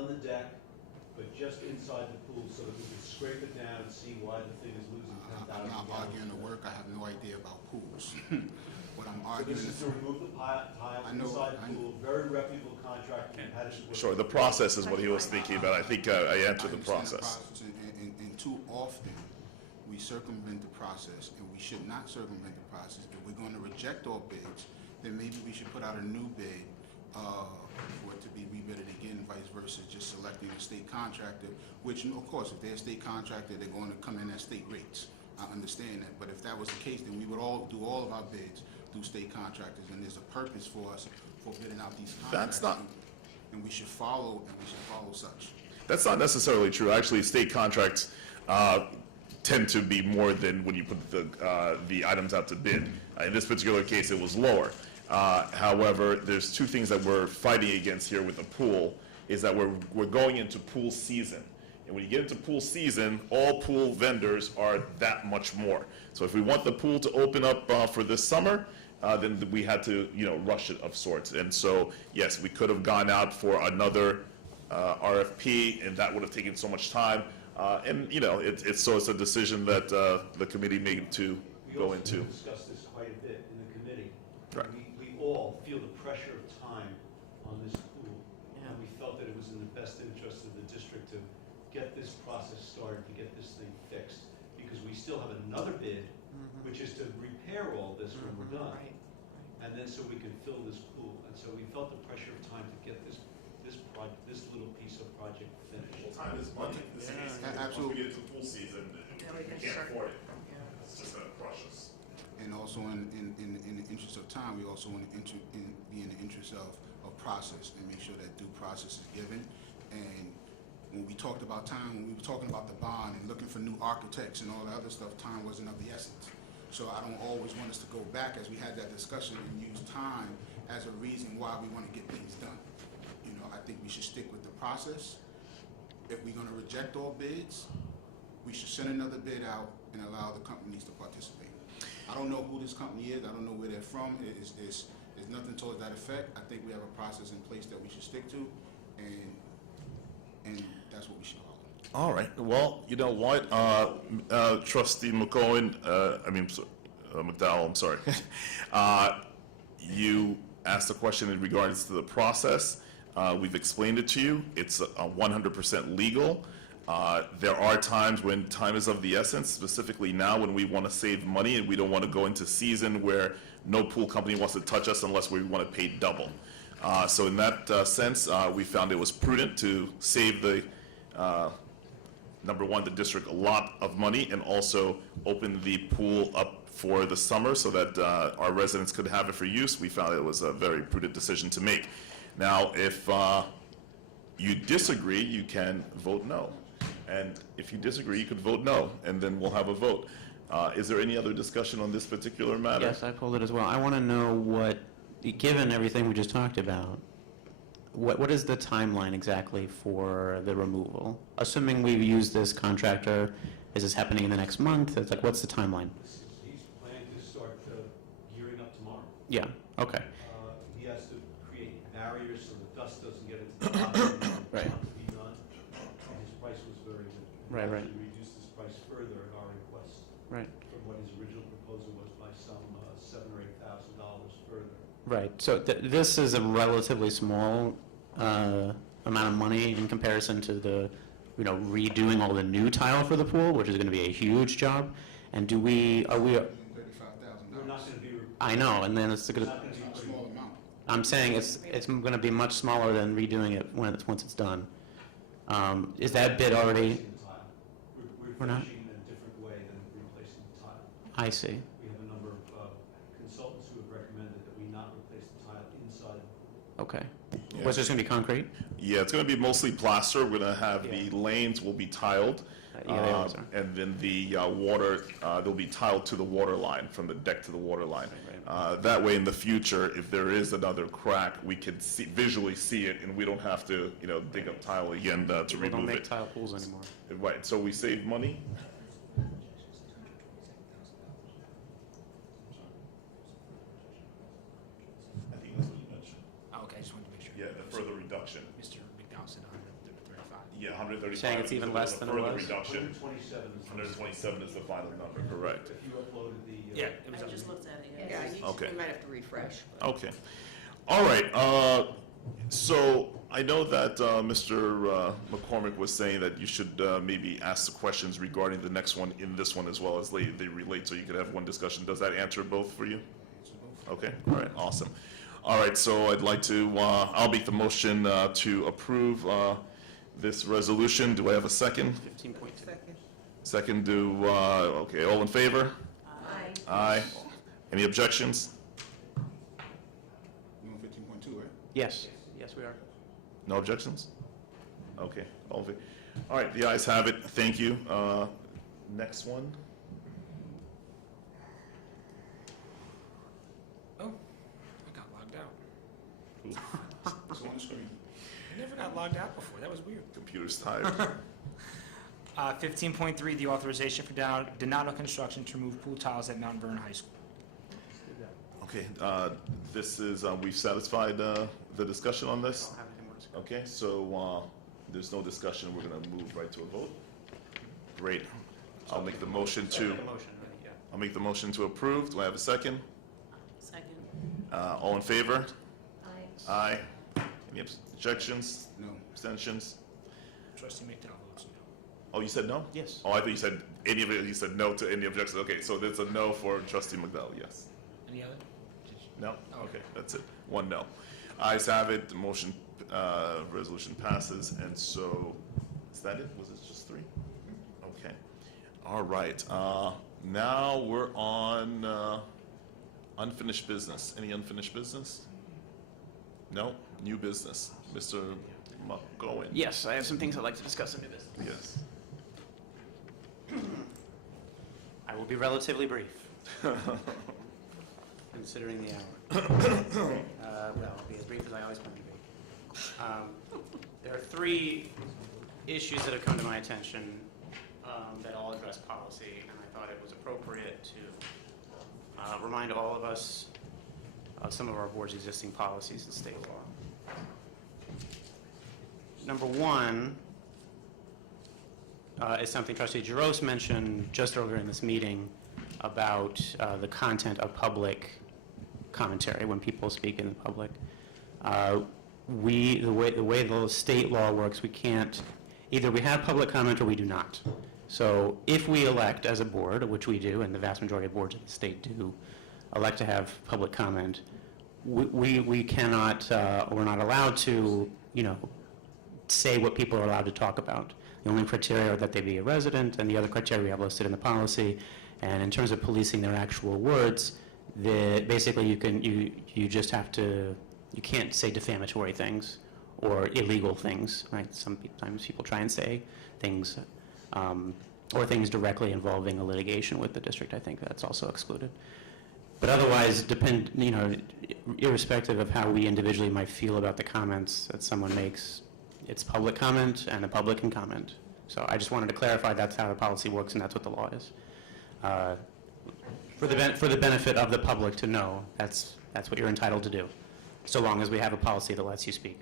on the deck, but just inside the pool so that we can scrape it down and see why the thing is losing 10,000 I'm gallons. not arguing the work. I have no idea about pools. What I'm So arguing this is is, to remove the tile I know, inside I the know. pool, very reputable contractor. We've had it for- Sure, the process is what he was thinking about. I think I answered the understand process. and too often, we circumvent the process, and we should not circumvent the process. If we're going to reject all bids, then maybe we should put out a new bid for it to be rebid again, vice versa, just selecting a state contractor, which, of course, if they're a state contractor, they're going to come in at state rates. I understand that, but if that was the case, then we would all do all of our bids through state contractors, and there's a purpose for us for bidding out these contracts. That's not- And we should follow such. That's not necessarily true. Actually, state contracts tend to be more than when you put the items out to bid. In this particular case, it was lower. However, there's two things that we're fighting against here with the pool, is that we're going into pool season. And when you get into pool season, all pool vendors are that much more. So if we want the pool to open up for this summer, then we had to, rush it of sorts. And so, yes, we could have gone out for another RFP, and that would have taken so much time. And, it's a decision that the committee made to go into. We also discussed this quite a bit in the committee. Right. We all feel the pressure of time on this pool, and we felt that it was in the best interest of the district to get this process started, to get this thing fixed, because we still have another bid, which is to repair all this when we're done. Right. And then so we can fill this pool. And so we felt the pressure of time to get this little piece of project finished. Time is money. Absolutely. Once we get into pool season, Yeah, we can start- afford it. Yeah. It's just gonna crush us. And also in the interest of time, we also want to be in the interest of process and make sure that due process is given. And when we talked about time, when we were talking about the bond and looking for new architects and all that other stuff, time wasn't of the essence. So I don't always want us to go back, as we had that discussion, and use time as a reason why we want to get things done. I think we should stick with the process. If we're going to reject all bids, we should send another bid out and allow the companies to participate. I don't know who this company is. I don't know where they're from. There's nothing towards that effect. I think we have a process in place that we should stick to, and that's what we should follow. All right. Well, you know what, Trustee McDowell, I'm sorry. You asked a question in regards to the process. We've explained it to you. It's 100% legal. There are times when time is of the essence, specifically now when we want to save money and we don't want to go into season where no pool company wants to touch us unless we want to pay double. So in that sense, we found it was prudent to save the number one, the district a lot of money, and also open the pool up for the summer so that our residents could have it for use. We found it was a very prudent decision to make. Now, if you disagree, you can vote no. And if you disagree, you could vote no, and then we'll have a vote. Is there any other discussion on this particular matter? Yes, I pulled it as well. I want to know what, given everything we just talked about, what is the timeline exactly for the removal? Assuming we've used this contractor, is this happening in the next month? It's like, what's the timeline? He's planning to start gearing up tomorrow. Yeah, okay. He has to create barriers so the dust doesn't get into the bottom and Right. want to be done. And his price was very good. He Right. actually reduced his price further at our request Right. from what his original proposal was by some $7,000 or $8,000 further. Right, so this is a relatively small amount of money in comparison to the, redoing all the new tile for the pool, which is going to be a huge job. And are we, We're not $35,000. going to be, I know, and then it's going not to, going to be It's not a small amount. I'm saying it's going to be much smaller than redoing it once it's done. Is that bid already? replacing the tile. We're We're not? finishing in a different way than replacing the tile. I see. We have a number of consultants who have recommended that we not replace the tile inside. Okay. Yeah. Was this going to be concrete? Yeah, it's going to be mostly plaster. We're going to have the lanes will be tiled. Yeah, they always are. And then the water, they'll be tiled to the water line, from the deck to the water line. Right. That way, in the future, if there is another crack, we can visually see it, and we don't have to, dig up tile again to People don't remove make it. tile pools anymore. Right, so we save money. I think that's what you mentioned. Okay, I just wanted to make sure. Yeah, the further reduction. Mr. McDowell said 100. Yeah, 135. Saying it's even less than it Further was? reduction. 127 127 is the final number, correct. If you uploaded the. Yeah, it was I up. just looked at it. Yeah, Okay. you might have to refresh. but- Okay. All right, so I know that Mr. McCormick was saying that you should maybe ask the questions regarding the next one in this one as well as they relate, so you could have one discussion. Does that answer both for you? Okay, all right, awesome. All right, so I'd like to, I'll make the motion to approve this resolution. Do I have a second? 15.2. Second. Second, okay, all in favor? Aye. Aye. Any objections? You on 15.2, right? Yes, yes, we are. No objections? Okay, all in favor? All right, the ayes have it, thank you. Next one? Oh, I got logged out. It's on the screen. I never got logged out before. That was weird. Computer's tired. 15.3, the authorization for Donato Construction to remove pool tiles at Mount Vernon High School. Okay, this is, we've satisfied the discussion on this? Don't have anything more to say. Okay, so there's no discussion, we're gonna move right to a vote. Great. I'll make the motion to, Make a motion, right, yeah. I'll make the motion to approve. Do I have a second? Second. All in favor? Aye. Aye. Any objections, No. abstentions? Trustee McDowell votes no. Oh, you said no? Yes. Oh, I thought you said any of it, you said no to any objections. Okay, so there's a no for trustee McDowell, yes. Any other? No? Oh. Okay, that's it. One no. Ayes have it, the motion, resolution passes, and so, is that it? Was it just three? Okay. All right, now we're on, unfinished business. Any unfinished business? No? New business? Mr. McGowan? Yes, I have some things I'd like to discuss in new business. Yes. I will be relatively brief, considering the hour. Well, I'll be as brief as I always plan to be. There are three issues that have come to my attention that all address policy, and I thought it was appropriate to remind all of us of some of our board's existing policies and state law. Number one is something Trustee Jaros mentioned just earlier in this meeting about the content of public commentary when people speak in the public. The way the state law works, we can't, either we have public comment or we do not. So if we elect as a board, which we do, and the vast majority of boards in the state do, elect to have public comment, we cannot, we're not allowed to, say what people are allowed to talk about. The only criteria are that they be a resident, and the other criteria we have listed in the policy. And in terms of policing their actual words, basically you just have to, you can't say defamatory things or illegal things, right? Sometimes people try and say things, or things directly involving a litigation with the district. I think that's also excluded. But otherwise, irrespective of how we individually might feel about the comments that someone makes, it's public comment, and the public can comment. So I just wanted to clarify that's how the policy works, and that's what the law is. For the benefit of the public to know, that's what you're entitled to do, so long as we have a policy that lets you speak.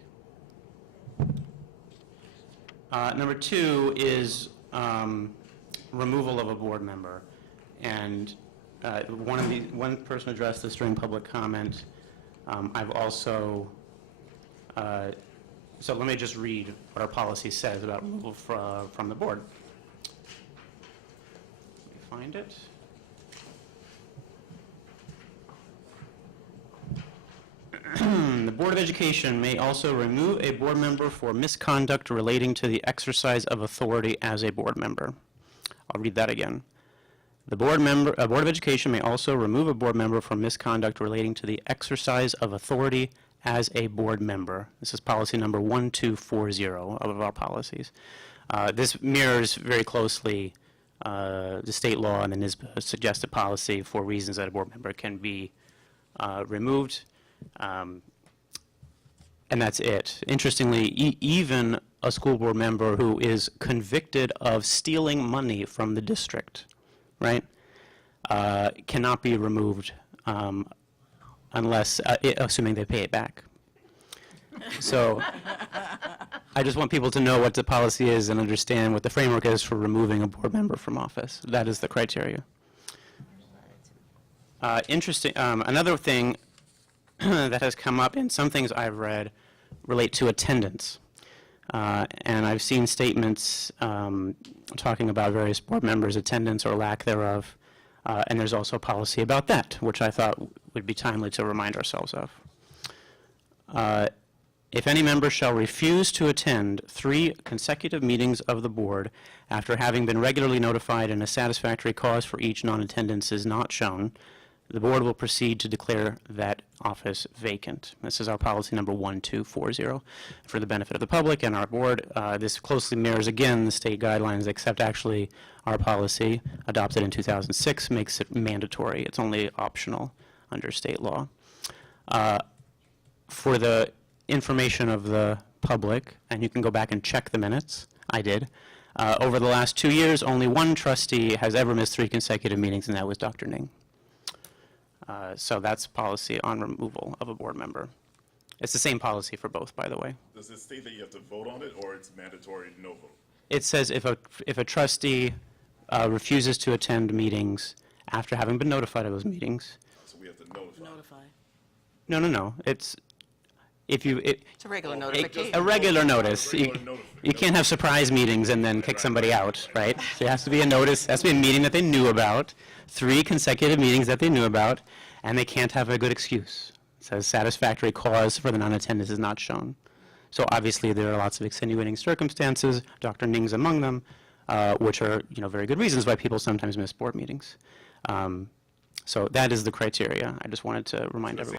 Number two is removal of a board member, and one person addressed this during public comment. I've also. So let me just read what our policy says about removal from the board. Let me find it. The Board of Education may also remove a board member for misconduct relating to the exercise of authority as a board member. I'll read that again. The Board of Education may also remove a board member for misconduct relating to the exercise of authority as a board member. This is policy number 1240 of our policies. This mirrors very closely the state law and the NYSBA suggested policy for reasons that a board member can be removed. And that's it. Interestingly, even a school board member who is convicted of stealing money from the district, right, cannot be removed unless, assuming they pay it back. So I just want people to know what the policy is and understand what the framework is for removing a board member from office. That is the criteria. Interesting, another thing that has come up in some things I've read relate to attendance. And I've seen statements talking about various board members' attendance or lack thereof. And there's also a policy about that, which I thought would be timely to remind ourselves of. If any member shall refuse to attend 3 consecutive meetings of the board after having been regularly notified and a satisfactory cause for each non-attendance is not shown, the board will proceed to declare that office vacant. This is our policy number 1240 for the benefit of the public and our board. This closely mirrors, again, the state guidelines, except actually our policy, adopted in 2006, makes it mandatory. It's only optional under state law. For the information of the public, and you can go back and check the minutes, I did, over the last 2 years, only 1 trustee has ever missed 3 consecutive meetings, and that was Dr. Ning. So that's policy on removal of a board member. It's the same policy for both, by the way. Does it state that you have to vote on it, or it's mandatory no vote? It says if a trustee refuses to attend meetings after having been notified of those meetings, So we have to notify. Notify. no. It's if you, It's a regular notification. a regular notice. Regular You notification. can't have surprise meetings and then kick somebody out, right? There has to be a notice, has to be a meeting that they knew about, 3 consecutive meetings that they knew about, and they can't have a good excuse. It says satisfactory cause for the non-attendance is not shown. So obviously, there are lots of extenuating circumstances, Dr. Ning's among them, which are, very good reasons why people sometimes miss board meetings. So that is the criteria. I just wanted to remind everyone.